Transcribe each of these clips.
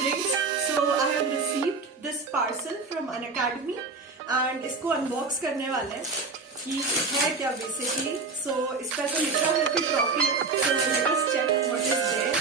students, so I have received this parcel from Unacademy and इसको unbox करने वाले हैं कि है क्या basically. So इस पर तो लिखा है कि trophy. So let us check what is there.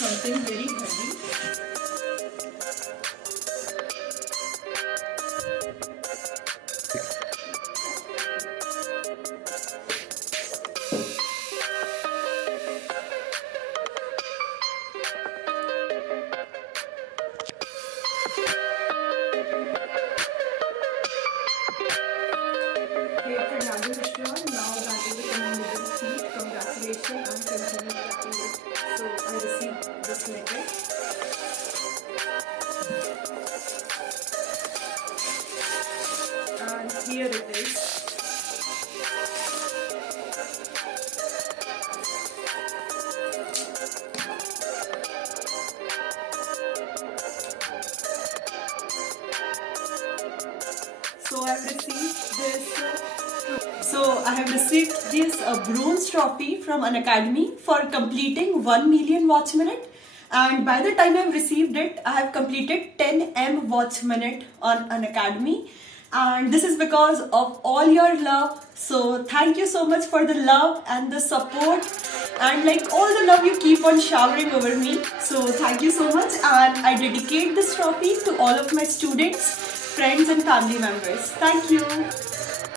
Something very heavy. Dear Pranali Mishra, now that is a commendable feat. Congratulations and continue practicing it. So I received this letter. And here it is. So I have received this bronze trophy from Unacademy for completing 1 million watch minute. And by the time I have received it, I have completed 10M watch minute on Unacademy. And this is because of all your love. So thank you so much for the love and the support and like all the love you keep on showering over me. So thank you so much, and I dedicate this trophy to all of my students, friends and family members. Thank you.